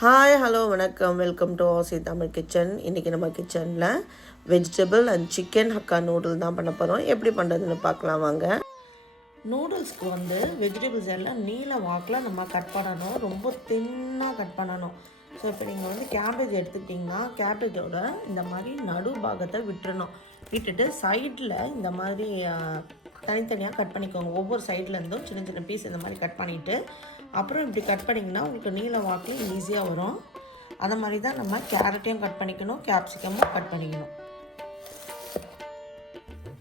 Hi hello வணக்கம், welcome to ஆசி Tamil kitchen. இன்றைக்கி நம்ம கிச்சனில் vegetable and chicken hakka noodles தான் பண்ண போகிறோம். எப்படி பண்ணுறதுன்னு பார்க்கலாம் வாங்க. நூடுல்ஸ்க்கு வெஜிடபிள்ஸ் எல்லாம் நீல வாக்கில் நம்ம கட் பண்ணணும், ரொம்ப தின்னாக கட் பண்ணணும். ஸோ இப்போ நீங்கள் கேபேஜ் எடுத்துக்கிட்டிங்கன்னா கேபேஜோட இந்த மாதிரி நடு பாகத்தை விட்டுறணும். விட்டுட்டு சைடில் இந்த மாதிரி தனித்தனியாக கட் பண்ணிக்கோங்க. ஒவ்வொரு சைட்லேருந்தும் சின்ன சின்ன பீஸ் இந்த மாதிரி கட் பண்ணிவிட்டு அப்புறம் இப்படி கட் பண்ணிங்கன்னா உங்களுக்கு நீல வாக்கில் ஈஸியாக வரும். அந்த மாதிரி தான் நம்ம கேரட்டையும் கட் பண்ணிக்கணும், கேப்சிகமும் கட் பண்ணிக்கணும்.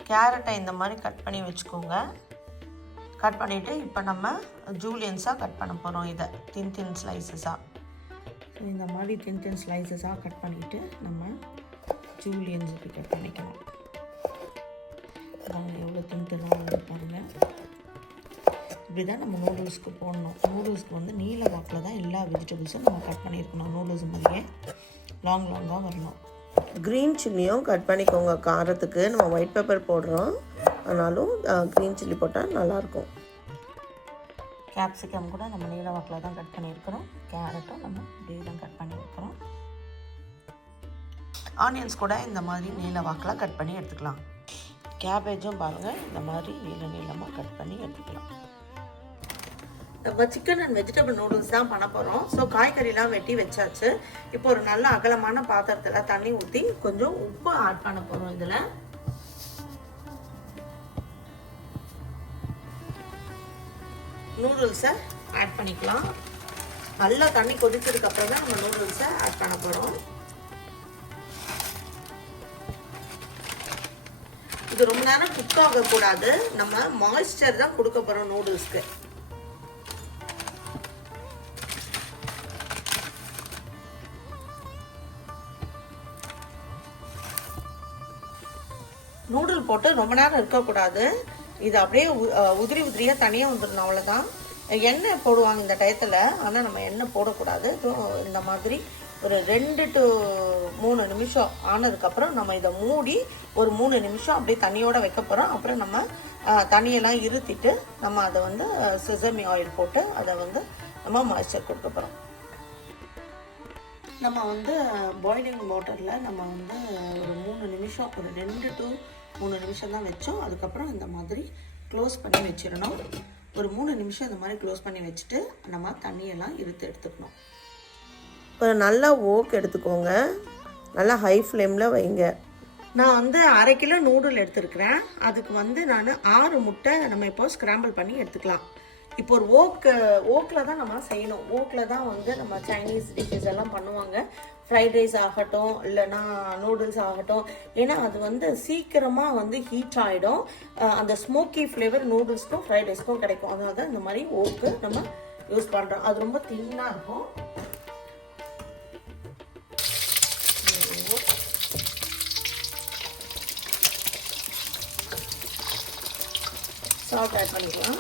கேரட்டை இந்த மாதிரி கட் பண்ணி வச்சுக்கோங்க. கட் பண்ணிவிட்டு இப்போ நம்ம ஜூலியன்ஸாக கட் பண்ண போகிறோம். இதை தின் ஸ்லைசஸாக இந்த மாதிரி தின் ஸ்லைசஸாக கட் பண்ணிவிட்டு நம்ம ஜூலியன்ஸ் இப்படி கட் பண்ணிக்கணும். எவ்வளோ தின்னாக பாருங்கள். இப்படி தான் நம்ம நூடுல்ஸ்க்கு போடணும். நூடுல்ஸ்க்கு நீல வாக்கில் தான் எல்லா வெஜிடபிள்ஸும் நம்ம கட் பண்ணியிருக்கணும். நூடுல்ஸ் மாதிரியே லாங்காக வரணும். க்ரீன் சில்லியும் கட் பண்ணிக்கோங்க. காரத்துக்கு நம்ம ஒயிட் பெப்பர் போடுறோம், ஆனாலும் க்ரீன் சில்லி போட்டால் நல்லாயிருக்கும். கேப்சிகம் கூட நம்ம நீல வாக்கில் தான் கட் பண்ணியிருக்கிறோம். கேரட்டும் நம்ம இப்படியே தான் கட் பண்ணியிருக்கிறோம். ஆனியன்ஸ் கூட இந்த மாதிரி நீல வாக்கில் கட் பண்ணி எடுத்துக்கலாம். கேபேஜும் பாருங்கள் இந்த மாதிரி நீளமாக கட் பண்ணி எடுத்துக்கலாம். நம்ம சிக்கன் அண்ட் வெஜிடபிள் நூடுல்ஸ் தான் பண்ண போகிறோம். ஸோ காய்கறிலாம் வெட்டி வச்சாச்சு. இப்போ ஒரு நல்ல அகலமான பாத்திரத்தில் தண்ணி ஊற்றி கொஞ்சம் உப்பு ஆட் பண்ண போகிறோம். இதில் நூடுல்ஸை ஆட் பண்ணிக்கலாம். நல்லா தண்ணி கொதிச்சதுக்கு அப்புறம் தான் நம்ம நூடுல்ஸை ஆட் பண்ண போகிறோம். இது ரொம்ப நேரம் குக் ஆகக்கூடாது, நம்ம மாய்ஸ்சர் தான் கொடுக்க போகிறோம் நூடுல்ஸ்க்கு. நூடுல் போட்டு ரொம்ப நேரம் இருக்கக்கூடாது. இது அப்படியே உதிரியாக தனியாக வந்துடணும், அவ்வளோதான். எண்ணெய் போடுவாங்க இந்த டயத்தில், ஆனால் நம்ம எண்ணெய் போடக்கூடாது. இந்த மாதிரி ஒரு 2 to 3 நிமிஷம் ஆனதுக்கப்புறம் நம்ம இதை மூடி ஒரு 3 நிமிஷம் அப்படியே தண்ணியோடு வைக்க போகிறோம். அப்புறம் நம்ம தண்ணியெல்லாம் இருத்திட்டு நம்ம அதை செசமி ஆயில் போட்டு அதை நம்ம மாய்ஸ்சர் கொடுக்க போகிறோம். நம்ம பாய்லிங் வாட்டரில் நம்ம ஒரு 3 நிமிஷம், ஒரு 2 to 3 நிமிஷம் தான் வச்சோம். அதுக்கப்புறம் இந்த மாதிரி க்ளோஸ் பண்ணி வச்சிடணும். ஒரு 3 நிமிஷம் இந்த மாதிரி க்ளோஸ் பண்ணி வச்சுட்டு நம்ம தண்ணியெல்லாம் எடுத்துக்கணும். இப்போ நல்லா ஓக் எடுத்துக்கோங்க, நல்லா ஹை ஃப்ளேமில் வைங்க. நான் 1/2 கிலோ நூடுல் எடுத்துருக்கிறேன். அதுக்கு நான் 6 முட்டை நம்ம இப்போ ஸ்க்ராம்பிள் பண்ணி எடுத்துக்கலாம். இப்போ ஒரு ஓக்கில் தான் நம்ம செய்யணும். ஓக்கில் தான் நம்ம சைனீஸ் டிஷ்ஷஸ் எல்லாம் பண்ணுவாங்க. ஃப்ரைட் ரைஸ் ஆகட்டும், இல்லைன்னா நூடுல்ஸ் ஆகட்டும். ஏன்னா அது சீக்கிரமாக ஹீட் ஆகிடும். அந்த ஸ்மோக்கி ஃப்ளேவர் நூடுல்ஸ்க்கும் ஃப்ரைட் ரைஸ்க்கும் கிடைக்கும். அதனால தான் இந்த மாதிரி ஓக்கு நம்ம யூஸ் பண்ணுறோம். அது ரொம்ப தின்னாக இருக்கும். சால்ட் ஆட் பண்ணிக்கலாம்.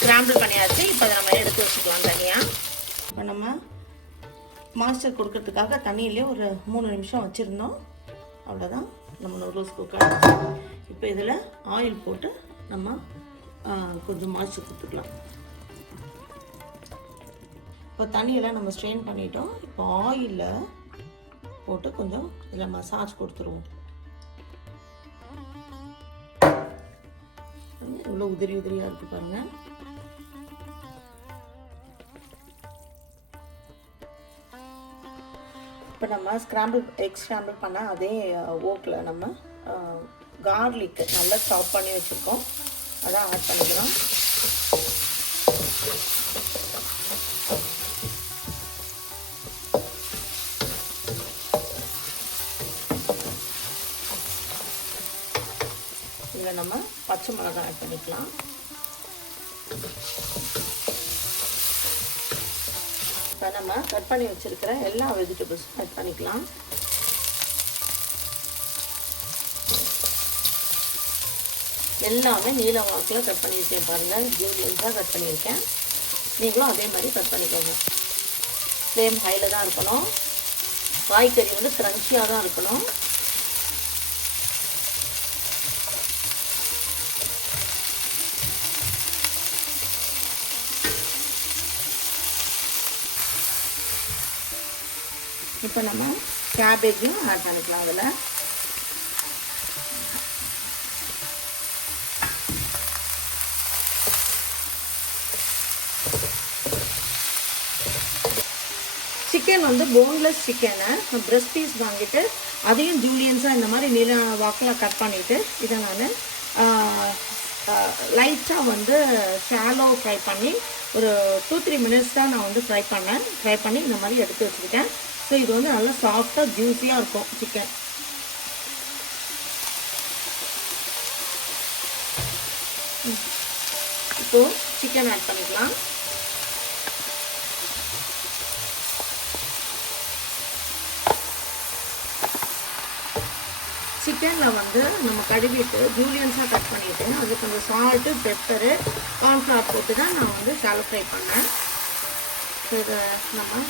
ஸ்க்ராம்பிள் பண்ணியாச்சு. இப்போ அதை நம்ம எடுத்து வச்சுக்கலாம் தனியாக. இப்போ நம்ம மாஸ்டர் கொடுக்கறதுக்காக தண்ணியிலே ஒரு 3 நிமிஷம் வச்சுருந்தோம். அவ்வளோதான், நம்ம நூடுல்ஸ் குக்கர். இப்போ இதில் ஆயில் போட்டு நம்ம கொஞ்சம் மாய்ஸ்சர் கொடுத்துக்கலாம். இப்போ தண்ணியெல்லாம் நம்ம ஸ்ட்ரெயின் பண்ணிட்டோம். இப்போ ஆயிலில் போட்டு கொஞ்சம் இதில் மசாஜ் கொடுத்துருவோம். இவ்வளோ உதிரியாக இருக்குது பாருங்கள். இப்போ நம்ம எக் ஸ்க்ராம்பிள் பண்ண அதே ஓக்கில் நம்ம கார்லிக் நல்லா சாப் பண்ணி வச்சுருக்கோம், அதான் ஆட் பண்ணிக்கலாம். இதில் நம்ம பச்சை மிளகாய் ஆட் பண்ணிக்கலாம். இப்போ நம்ம கட் பண்ணி வச்சுருக்கிற எல்லா வெஜிடபிள்ஸும் கட் பண்ணிக்கலாம். எல்லாமே நீல வாக்கில் கட் பண்ணியிருக்கேன் பாருங்கள். ஜூலியன்ஸாக கட் பண்ணியிருக்கேன். நீங்களும் அதே மாதிரி கட் பண்ணிக்கோங்க. ஃப்ளேம் ஹையில் தான் இருக்கணும். காய்கறி க்ரன்ச்சியாக தான் இருக்கணும். இப்போ நம்ம கேபேஜும் ஆட் பண்ணிக்கலாம் அதில். சிக்கன் வந்து போன்லெஸ் சிக்கனை பிரெஸ்ட் பீஸ் வாங்கிட்டு அதையும் ஜூலியன்ஸாக இந்த மாதிரி நீல வாக்கில் கட் பண்ணிவிட்டு இதை நான் லைட்டாக வந்து ஷாலோ ஃப்ரை பண்ணி ஒரு 2-3 மினிட்ஸ் தான் நான் வந்து ஃப்ரை பண்ணி இந்த மாதிரி எடுத்து வச்சுக்கிட்டேன். ஸோ இது வந்து நல்லா சாஃப்டாக ஜூஸியாக இருக்கும் சிக்கன். இப்போது சிக்கன் ஆட் பண்ணிக்கலாம். சிக்கனில் வந்து நம்ம கழுவிட்டு ஜூலியன்ஸாக கட் பண்ணிவிட்டு அது கொஞ்சம் சால்ட்டு, பெப்பரு, கார்ன்ஃப்ளவர் போட்டு தான் நான் வந்து ஷாலோ ஃப்ரை பண்ணேன். இதை நம்ம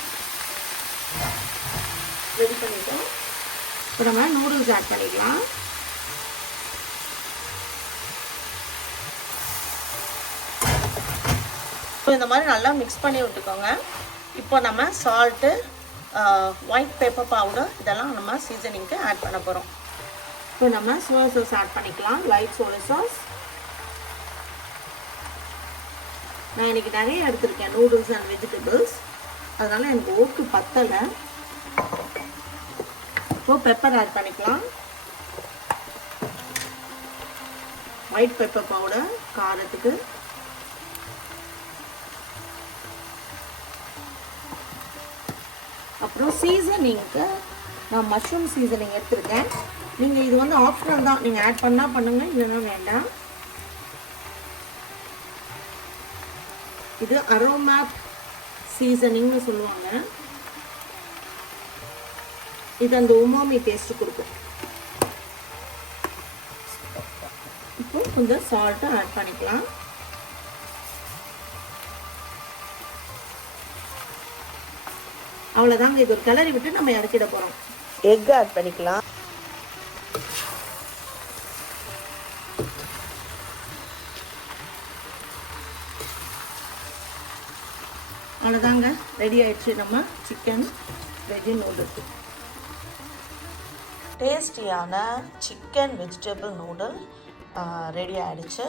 ரெடி பண்ணிட்டோம். இப்போ நம்ம நூடுல்ஸ் ஆட் பண்ணிக்கலாம். இப்போ இந்த மாதிரி நல்லா மிக்ஸ் பண்ணி விட்டுக்கோங்க. இப்போ நம்ம சால்ட்டு, ஒயிட் பெப்பர் பவுடர் இதெல்லாம் நம்ம சீசனிங்க்கு ஆட் பண்ண போகிறோம். இப்போ நம்ம சோயா சாஸ் ஆட் பண்ணிக்கலாம். Light soya sauce. நான் இன்றைக்கி நிறைய எடுத்திருக்கேன் நூடுல்ஸ் அண்ட் வெஜிடபிள்ஸ், அதனால் எனக்கு ஓக்கு பத்தலை. இப்போது பெப்பர் ஆட் பண்ணிக்கலாம். ஒயிட் பெப்பர் பவுடர் காரத்துக்கு. அப்புறம் சீசனிங்க்கு நான் மஷ்ரூம் சீசனிங் எடுத்துருக்கேன். நீங்கள் இது வந்து ஆப்ஷனல் தான், நீங்கள் ஆட் பண்ணால் பண்ணுங்கள், இல்லைன்னா வேண்டாம். இது அரோமா சீசனிங்னு சொல்லுவாங்க. இது அந்த உமாமி டேஸ்ட் கொடுக்கும். இப்போ கொஞ்சம் சால்ட்டு ஆட் பண்ணிக்கலாம். அவ்வளோதாங்க. இது ஒரு கிளறி விட்டு நம்ம இறக்கிட போகிறோம். எக் ஆட் பண்ணிக்கலாம். அவ்வளோதாங்க, ரெடி ஆயிடுச்சு நம்ம சிக்கன் வெஜ் நூடுல்ஸ். டேஸ்டியான சிக்கன் வெஜிடபிள் நூடுல் ரெடி ஆகிடுச்சு.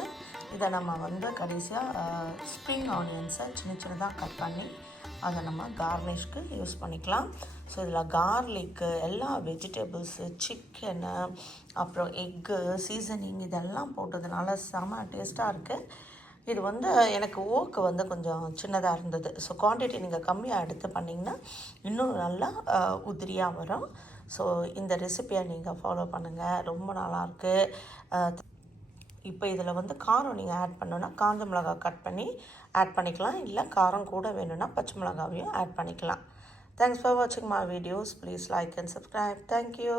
இதை நம்ம வந்து கடைசியாக ஸ்ப்ரிங் ஆனியன்ஸை சின்ன சின்னதாக கட் பண்ணி அதை நம்ம கார்னிஷ்க்கு யூஸ் பண்ணிக்கலாம். ஸோ இதில் கார்லிக்கு, எல்லா வெஜிடபிள்ஸு, சிக்கனு, அப்புறம் எக்கு, சீசனிங் இதெல்லாம் போட்டதுனால செம டேஸ்ட்டாக இருக்குது. இது வந்து எனக்கு ஓக்கு வந்து கொஞ்சம் சின்னதாக இருந்தது. ஸோ குவான்டிட்டி நீங்கள் கம்மியாக எடுத்து பண்ணிங்கன்னா இன்னும் நல்லா உதிரியாக வரும். ஸோ இந்த ரெசிபியை நீங்கள் ஃபாலோ பண்ணுங்கள், ரொம்ப நல்லாயிருக்கு. இப்போ இதில் வந்து காரம் நீங்கள் ஆட் பண்ணோன்னா காஞ்ச மிளகாய் கட் பண்ணி ஆட் பண்ணிக்கலாம், இல்லை காரம் கூட வேணும்னா பச்சை மிளகாவையும் ஆட் பண்ணிக்கலாம். தேங்க்ஸ் ஃபார் வாட்சிங் my videos. Please like and subscribe. Thank you.